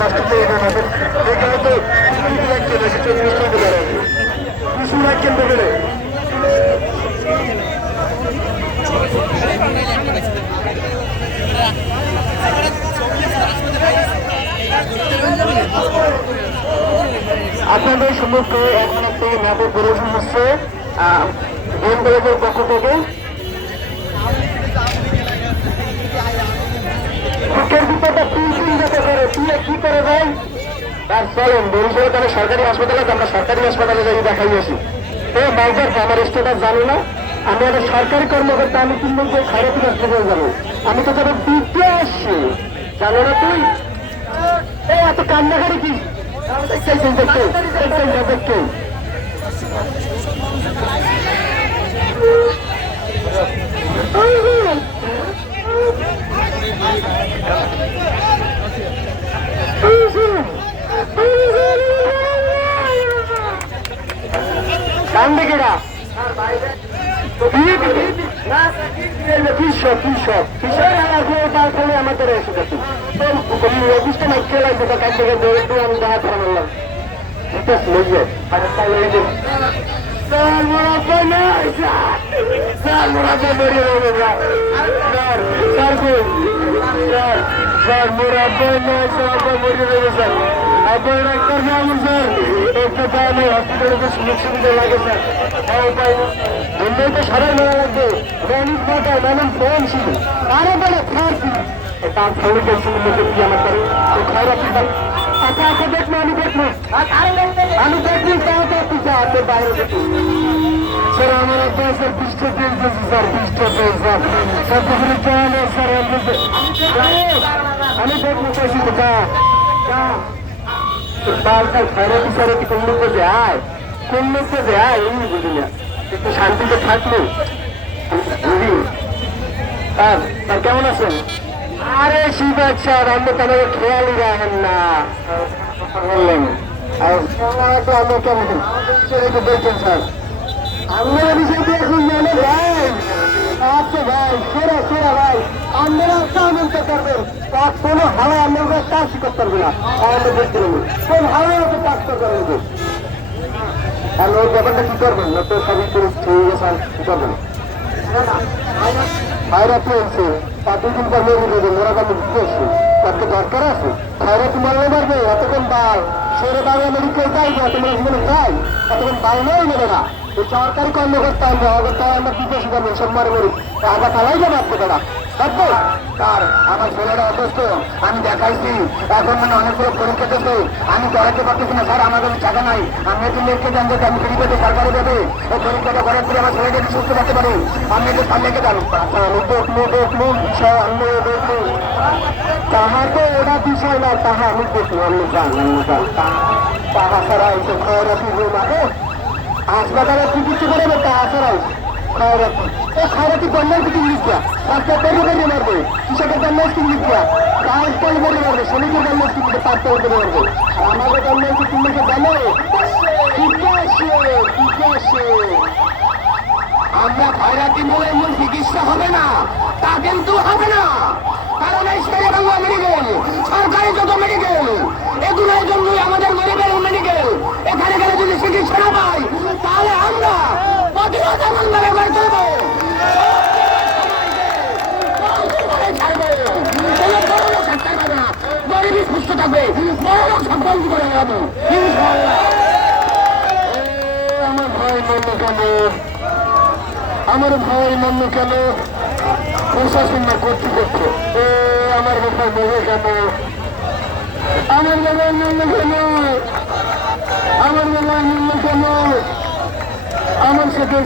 বাস্তবে আমাদের এখানে তো 20 লাখ কেন এসে 24 লাখ দাঁড়াবে 20 লাখ কেন দেবে আপনাদের সম্মুখে এখন একটি নাটক পরিবেশন হচ্ছে বেন কলেজের পক্ষ থেকে। বুকের ভিতরটা তুই যাতে করে তুই কি করে ভাই তার চলেন বরিশালে তাহলে সরকারি হাসপাতালে আমরা সরকারি হাসপাতালে যাই দেখাই আসি। তো মাইজার আমার স্টেটাস জানো না, আমি একটা সরকারি কর্মকর্তা, আমি কিন্তু খারাপি হাসপাতালে যাবো, আমি তো তোর দিতে আসছি জানো না তুই এত কান্নাকারি কি দেখতে কান্দে কেডা আমাদের এসে গেছে অফিসটা নাই খেলাই যেটা কাজ থেকে একটু আমি দেখা করে বললাম সুযোগ সুবিধা লাগে স্যার তো সারাই মেলা লাগবে মানুষ মাথায় মানুষ ফোন ছিল আরো বলে খাওয়াচ্ছি তার ফোনে বলছিল কি আমার করে খাওয়া আচ্ছা আচ্ছা দেখবো আমি দেখবো আমি দেখবি তাও তো পিছা আছে বাইরে দেখি স্যার আমার একটা স্যার 20টা পেয়েছি স্যার 20টা পেয়ে স্যার সব কিছু চান স্যার আমি দেখবো পেয়েছি তো কাল খাইরাতি সারাতি কোন লোক যায় কোন লোক যায় এই বুঝি না একটু শান্তিতে থাকলো বুঝি। স্যার কেমন আছেন? আরে শিবাক স্যার আমরা তো আমাকে খেয়ালই রাখেন না বললেন আমরা কেমন দেখছেন স্যার আমরা বিষয়টি এখন জানেন ভাই। আচ্ছা ভাই সেরা সেরা ভাই আমরা আনন্দ করবেন কোনো হাওয়া আমরা কাজ করতে পারবো না আমাদের দেখতে পারবো কোন হাওয়া আমাকে কাজ করতে পারবো আর ওই ব্যাপারটা কি করবেন না তো সবই ঠিক আছে কি করবেন খায়রাতি হয়েছে তার 2 দিন পর মেরে দেবে মোরা কাছে দিতে আসছে তার তো দরকার আছে খায়রাতি মারলে মারবে এতক্ষণ বাল সেরে বাংলা মেডিকেল যাইবে এত মানুষ মনে চাই এতক্ষণ বাল নেই নেবে না এই সরকারি কর্মকর্তা আমরা অগরতায় আমরা বিদেশি করবেন সম্মানে করি আগে খালাই যাবে আপনি তারা থাকবো তার আমার ছেলেরা অসুস্থ আমি দেখাইছি এখন মানে অনেকগুলো পরীক্ষা দিতে আমি করাতে পারতেছি না স্যার আমার কাছে টাকা নাই আমি একটু লেখকে জানতে আমি ফ্রি পেতে সরকারি দেবে ও পরীক্ষাটা করার পরে আমার ছেলেকে সুস্থ করতে পারি আমি একটু সামনে জানো তাহা তো ওটা বিষয় না তাহা আমি দেখি আমি জানি তাহা ছাড়া এসে খাওয়ারাতি মানে হাসপাতালে চিকিৎসা করে তাহা ছাড়াই খাওয়ারাতি ও খাওয়ারাতি বন্যার কিছু লিখা রাস্তা তৈরি করে মারবে কৃষকের বন্যার কি লিখা কাজ তৈরি করে মারবে শ্রমিকের বন্যার কি তার তৈরি করে মারবে আমাদের বন্যার কি তুমি জানো আমরা খায়রাতি বলে এমন চিকিৎসা হবে না তা কিন্তু হবে না কারণ এই বাংলা মেডিকেল সরকারি যত মেডিকেল এগুলোর জন্যই আমাদের গরিবের মেডিকেল এখানে গেলে যদি চিকিৎসা না পাই তাহলে আমরা প্রতিরোধ মামলা করে চলবো গরিবই সুস্থ থাকবে বড় লোক সম্পন্ন করে যাবো আমার ভাই মন্য কেন আমার ভাই মন্য কেন প্রশাসন না কর্তৃপক্ষ আমার ব্যাপার বলে কেন আমার ব্যাপার মন্য কেন আমার ব্যাপার মন্য কেন আমার সাথে